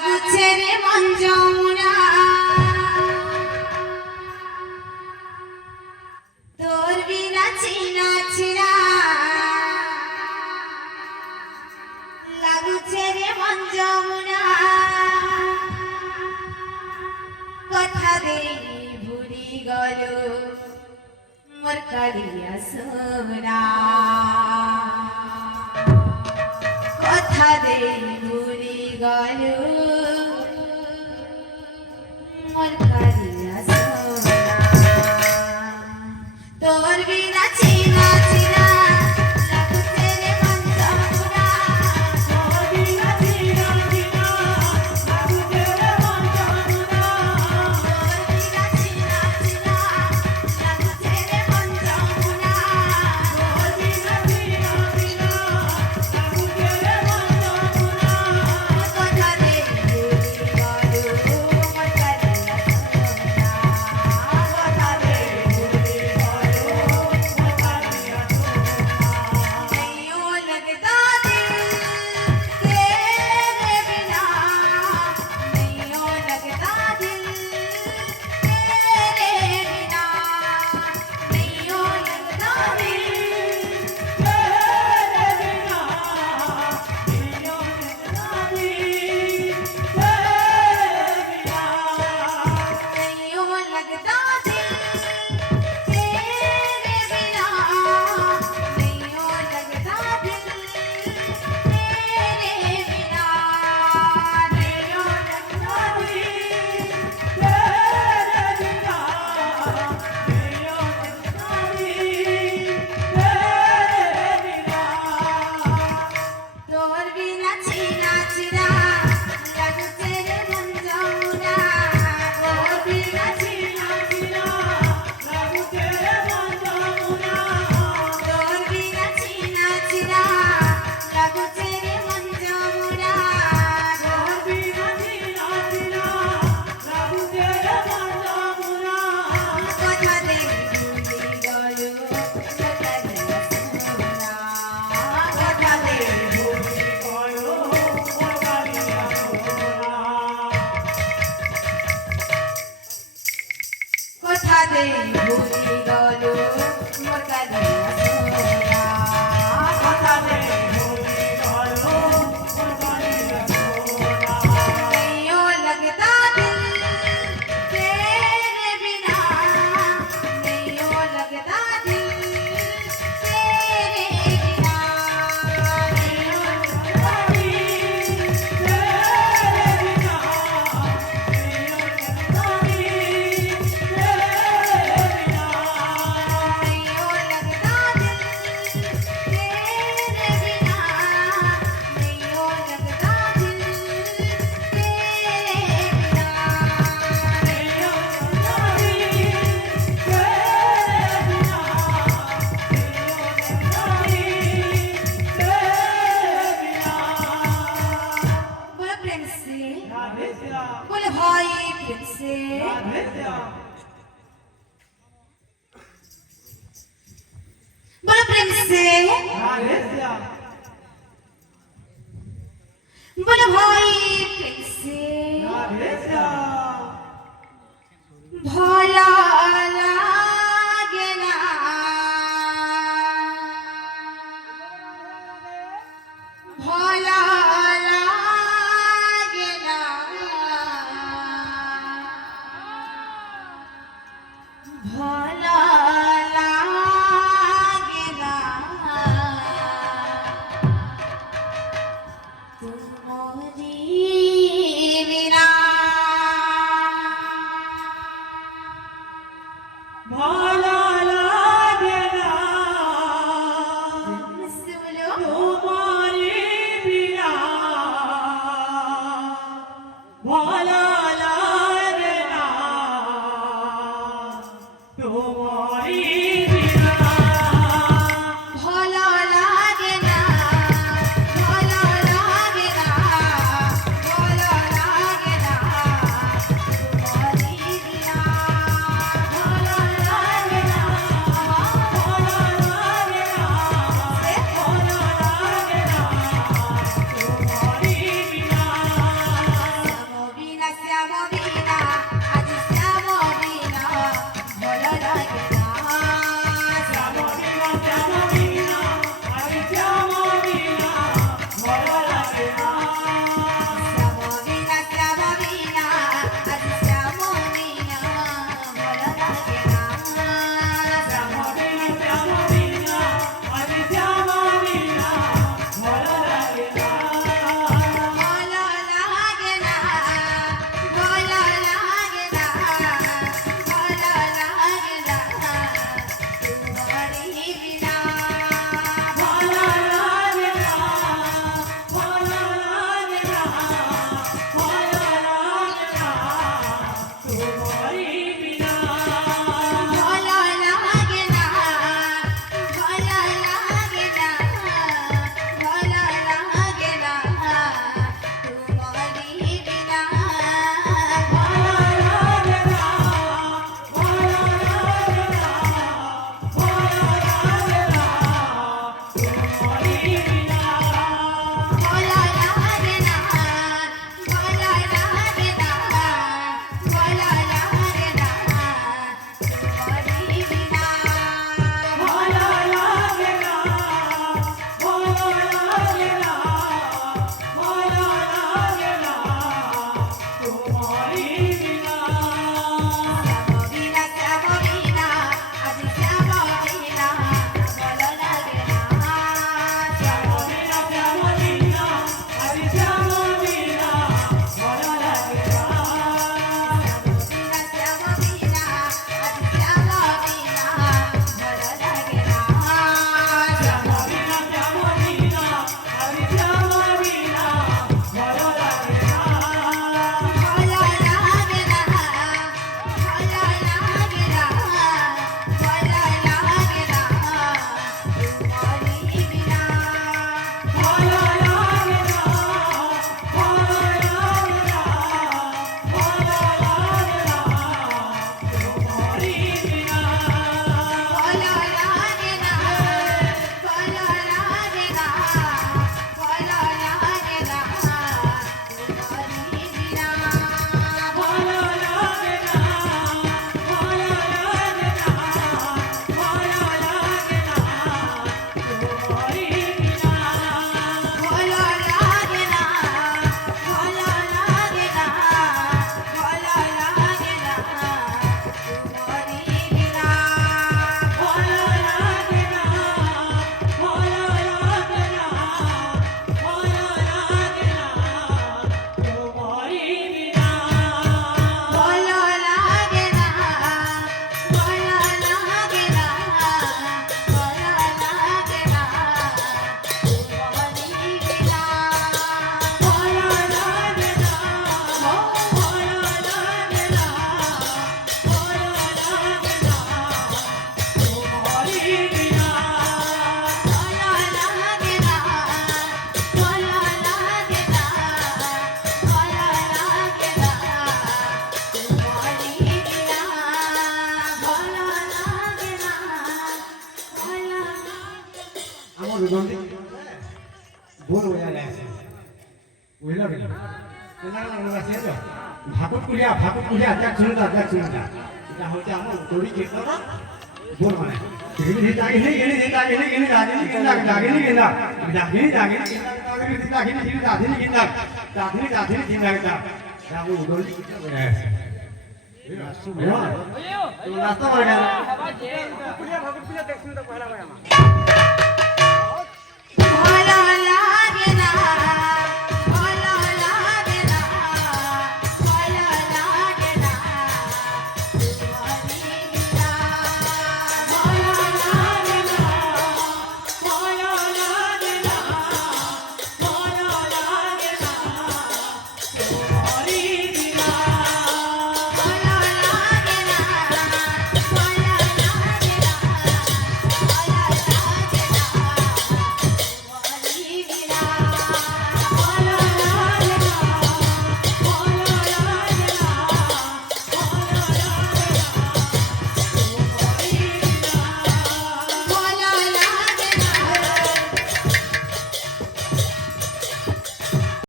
লাগুছে রে মন যমুনা তোর বিনা চিনা চিনা লাগুছে রে মন যমুনা কথা দেই ভুলি গেল মোর কালিয়া সোনা কথা দেই ভুলি গেল মোর কালিয়া সোনা তোর বিনা চিনা চিনা লাগুছে রে মন যমুনা তোর বিনা চিনা চিনা লাগুছে রে মন যমুনা তোর বিনা চিনা চিনা লাগুছে রে মন যমুনা তোর বিনা চিনা চিনা লাগুছে রে মন যমুনা কথা দে ভুলি গেল মোর কালিয়া সোনা কথা দে ভুলি গেল মোর কালিয়া सोना नहीं लगता दिल तेरे बिना नहीं लगता दिल तेरे बिना नहीं लगता दिल तेरे बिना नहीं लगता दिल तेरे बिना नहीं लगता दिल तेरे बिना नहीं लगता दिल तेरे बिना नहीं लगता बोले भाई फिर से बोले प्रेम से बोले भाई फिर से भला लागे ना भला लागे ना भला लागे ना तुम्हारी बिना भला लागे ना मुझसे बोलो तुम्हारी बिना भला लागे ना तुम्हारी बिना भला लागे ना भला लागे ना ভাগত কুলিয়া যাক শুনিলা এটা হচ্ছে আমার দড়ি কেটে না বল মানে এনে দাগিনি রাস্তা